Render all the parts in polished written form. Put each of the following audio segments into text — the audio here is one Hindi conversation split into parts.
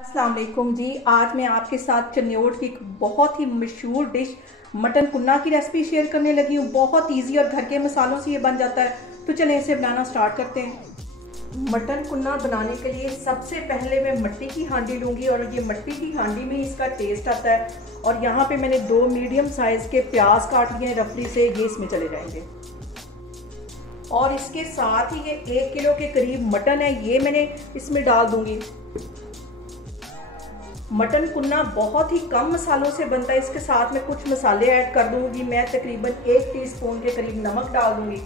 अस्सलाम वालेकुम जी। आज मैं आपके साथ चन्योट की एक बहुत ही मशहूर डिश मटन कुन्ना की रेसिपी शेयर करने लगी हूँ। बहुत इजी और घर के मसालों से ये बन जाता है। तो चलें इसे बनाना स्टार्ट करते हैं। मटन कुन्ना बनाने के लिए सबसे पहले मैं मिट्टी की हांडी लूँगी और ये मिट्टी की हांडी में इसका टेस्ट आता है। और यहाँ पे मैंने 2 मीडियम साइज़ के प्याज काट लिए हैं रफली से, ये इसमें चले जाएंगे। और इसके साथ ही ये 1 किलो के करीब मटन है, ये मैंने इसमें डाल दूंगी। मटन कुन्ना बहुत ही कम मसालों से बनता है। इसके साथ में कुछ मसाले ऐड कर दूंगी। मैं तकरीबन 1 टीस्पून के करीब नमक डाल दूंगी।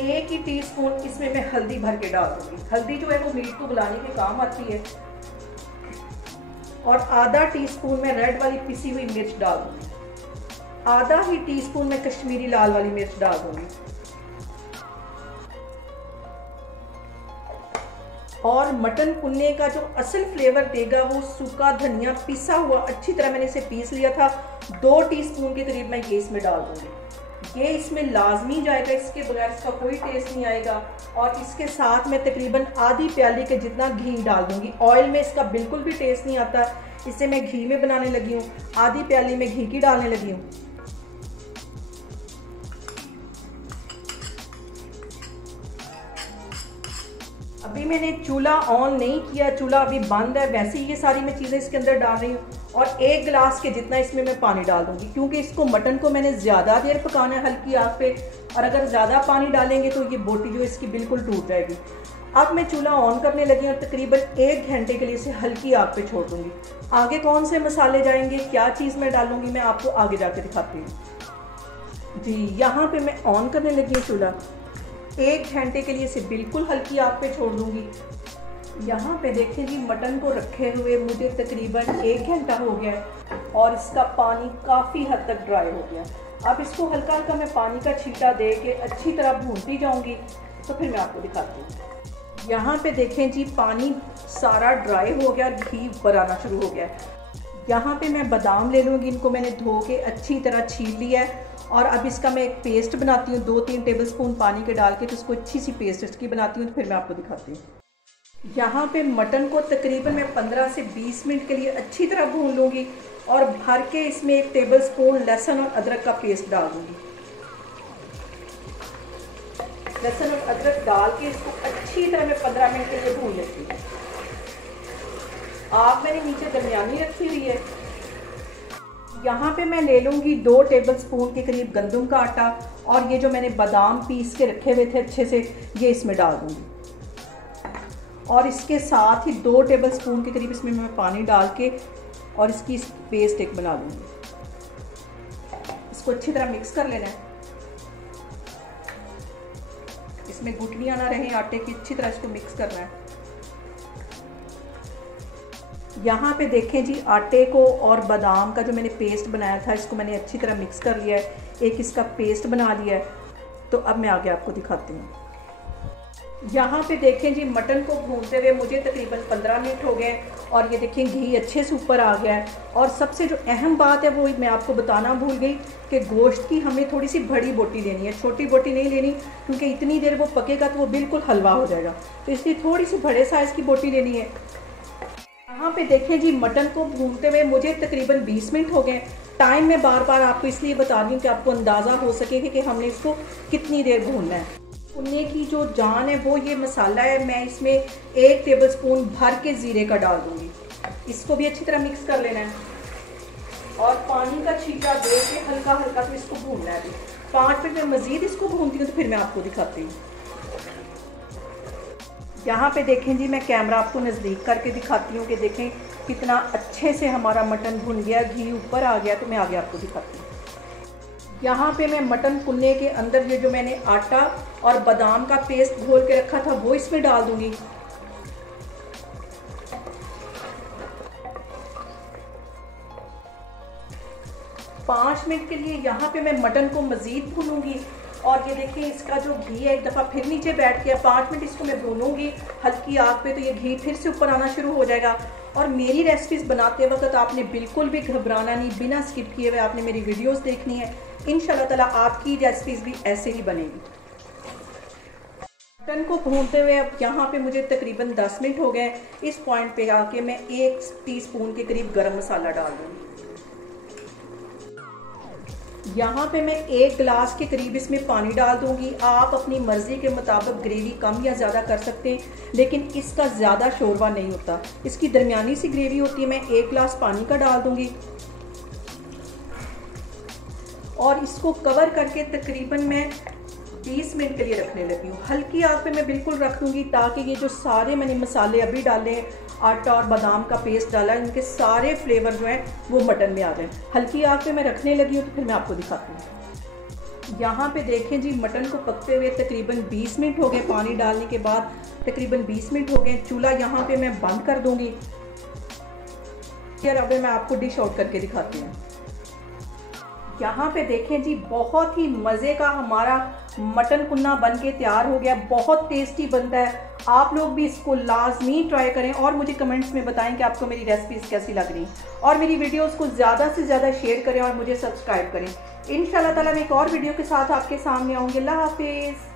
1 ही टीस्पून इसमें मैं हल्दी भर के डाल दूंगी। हल्दी जो है वो मीट को बुलाने के काम आती है। और आधा टीस्पून में रेड वाली पिसी हुई मिर्च डाल दूंगी। आधा ही टीस्पून में कश्मीरी लाल वाली मिर्च डाल दूंगी। और मटन कुन्ने का जो असल फ्लेवर देगा वो सूखा धनिया पिसा हुआ, अच्छी तरह मैंने इसे पीस लिया था। 2 टीस्पून के करीब मैं ये इसमें डाल दूंगी। ये इसमें लाजमी जाएगा, इसके बगैर इसका कोई टेस्ट नहीं आएगा। और इसके साथ मैं तकरीबन आधी प्याली के जितना घी डाल दूंगी। ऑयल में इसका बिल्कुल भी टेस्ट नहीं आता, इसे मैं घी में बनाने लगी हूँ। आधी प्याली में घी की डालने लगी हूँ। अभी मैंने चूल्हा ऑन नहीं किया, चूल्हा अभी बंद है। वैसे ही ये सारी मैं चीज़ें इसके अंदर डाल रही हूँ। और 1 गिलास के जितना इसमें मैं पानी डाल दूंगी, क्योंकि इसको मटन को मैंने ज़्यादा देर पकाना है हल्की आग पे। और अगर ज़्यादा पानी डालेंगे तो ये बोटी जो इसकी बिल्कुल टूट जाएगी। अब मैं चूल्हा ऑन करने लगी और तकरीबन 1 घंटे के लिए इसे हल्की आग पे छोड़ दूंगी। आगे कौन से मसाले जाएंगे, क्या चीज़ मैं डालूंगी, मैं आपको आगे जाके दिखाती हूँ जी। यहाँ पे मैं ऑन करने लगी हूँ चूल्हा। 1 घंटे के लिए इसे बिल्कुल हल्की आग पे छोड़ दूंगी। यहाँ पे देखें जी, मटन को रखे हुए मुझे तकरीबन 1 घंटा हो गया है और इसका पानी काफ़ी हद तक ड्राई हो गया। अब इसको हल्का हल्का मैं पानी का छींटा दे के अच्छी तरह भूनती जाऊंगी, तो फिर मैं आपको दिखाती हूँ। यहाँ पे देखें जी, पानी सारा ड्राई हो गया, घी ऊपर आना शुरू हो गया। यहाँ पे मैं बादाम ले लूँगी, इनको मैंने धो के अच्छी तरह छील लिया है। और अब इसका मैं एक पेस्ट बनाती हूँ, 2-3 टेबलस्पून पानी के डाल के, तो इसको अच्छी सी पेस्ट इसकी बनाती हूँ, तो फिर मैं आपको दिखाती हूँ। यहाँ पे मटन को तकरीबन मैं 15 से 20 मिनट के लिए अच्छी तरह भून लूँगी। और भर के इसमें 1 टेबलस्पून लहसुन और अदरक का पेस्ट डाल दूँगी। लहसुन और अदरक डाल के इसको अच्छी तरह मैं 15 मिनट के लिए भून लेती हूँ। आग मैंने नीचे दरमियानी रखी हुई है। यहाँ पे मैं ले लूँगी 2 टेबलस्पून के करीब गंदम का आटा। और ये जो मैंने बादाम पीस के रखे हुए थे अच्छे से, ये इसमें डाल दूँगी। और इसके साथ ही 2 टेबलस्पून के करीब इसमें मैं पानी डाल के और इसकी पेस्ट एक बना लूँगी। इसको अच्छी तरह मिक्स कर लेना है। इसमें घुटनियाँ ना रहे आटे की, अच्छी तरह इसको मिक्स करना है। यहाँ पे देखें जी, आटे को और बादाम का जो मैंने पेस्ट बनाया था, इसको मैंने अच्छी तरह मिक्स कर लिया है। एक इसका पेस्ट बना लिया है। तो अब मैं आगे आपको दिखाती हूँ। यहाँ पे देखें जी, मटन को भूनते हुए मुझे तकरीबन 15 मिनट हो गए। और ये देखें, घी अच्छे से ऊपर आ गया है। और सबसे जो अहम बात है वो मैं आपको बताना भूल गई कि गोश्त की हमें थोड़ी सी बड़ी बोटी लेनी है, छोटी बोटी नहीं लेनी, क्योंकि इतनी देर वो पकेगा तो वो बिल्कुल हलवा हो जाएगा। तो इसलिए थोड़ी सी बड़े साइज़ की बोटी लेनी है। यहाँ पे देखें जी, मटन को भूनते हुए मुझे तकरीबन 20 मिनट हो गए। टाइम मैं बार बार आपको इसलिए बता रही हूँ कि आपको अंदाज़ा हो सके कि हमने इसको कितनी देर भूनना है। कुन्ने की जो जान है वो ये मसाला है। मैं इसमें 1 टेबलस्पून भर के ज़ीरे का डाल दूँगी। इसको भी अच्छी तरह मिक्स कर लेना है। और पानी का छींटा दे के हल्का हल्का तो इसको भूनना है। 5 मिनट में मज़ीद इसको भूनती हूँ, तो फिर मैं आपको दिखाती हूँ। यहाँ पे देखें जी, मैं कैमरा आपको नज़दीक करके दिखाती हूँ कि देखें कितना अच्छे से हमारा मटन भुन गया, घी ऊपर आ गया। तो मैं आगे आपको दिखाती हूँ। यहाँ पे मैं मटन कुन्ने के अंदर ये जो मैंने आटा और बादाम का पेस्ट घोल के रखा था वो इसमें डाल दूँगी। पाँच मिनट के लिए यहाँ पे मैं मटन को मज़ीद भूनूंगी। और ये देखिए, इसका जो घी है एक दफ़ा फिर नीचे बैठ गया। 5 मिनट इसको मैं भूनूंगी हल्की आग पे, तो ये घी फिर से ऊपर आना शुरू हो जाएगा। और मेरी रेसिपीज़ बनाते वक्त आपने बिल्कुल भी घबराना नहीं, बिना स्किप किए हुए आपने मेरी वीडियोस देखनी है। इंशाल्लाह ताला आपकी रेसिपीज़ भी ऐसे ही बनेगी। मटन को भूनते हुए अब यहाँ पे मुझे तकरीबन 10 मिनट हो गए। इस पॉइंट पे आके मैं 1 टीस्पून के करीब गरम मसाला डाल दूँगी। यहाँ पे मैं 1 गिलास के करीब इसमें पानी डाल दूँगी। आप अपनी मर्ज़ी के मुताबिक ग्रेवी कम या ज़्यादा कर सकते हैं, लेकिन इसका ज़्यादा शोरबा नहीं होता, इसकी दरमियानी सी ग्रेवी होती है। मैं 1 गिलास पानी का डाल दूँगी और इसको कवर करके तकरीबन मैं 20 मिनट के लिए रखने लगी हूँ। हल्की आग पे मैं बिल्कुल रख दूँगी ताकि ये जो सारे मैंने मसाले अभी डाले, आटा और बादाम का पेस्ट डाला, इनके सारे फ्लेवर जो हैं वो मटन में आ जाए। हल्की आग पे मैं रखने लगी हूँ, तो फिर मैं आपको दिखाती हूँ। यहाँ पे देखें जी, मटन को पकते हुए तकरीबन 20 मिनट हो गए। पानी डालने के बाद तकरीबन 20 मिनट हो गए। चूल्हा यहाँ पे मैं बंद कर दूँगी। यार अब मैं आपको डिश आउट करके दिखाती हूँ। यहाँ पे देखें जी, बहुत ही मज़े का हमारा मटन कुन्ना बन के तैयार हो गया। बहुत टेस्टी बनता है। आप लोग भी इसको लाजमी ट्राई करें और मुझे कमेंट्स में बताएं कि आपको मेरी रेसिपीज़ कैसी लग रही, और मेरी वीडियोस को ज़्यादा से ज़्यादा शेयर करें और मुझे सब्सक्राइब करें। इंशाल्लाह ताला मैं एक और वीडियो के साथ आपके सामने आऊँगी। अल्लाह हाफिज़।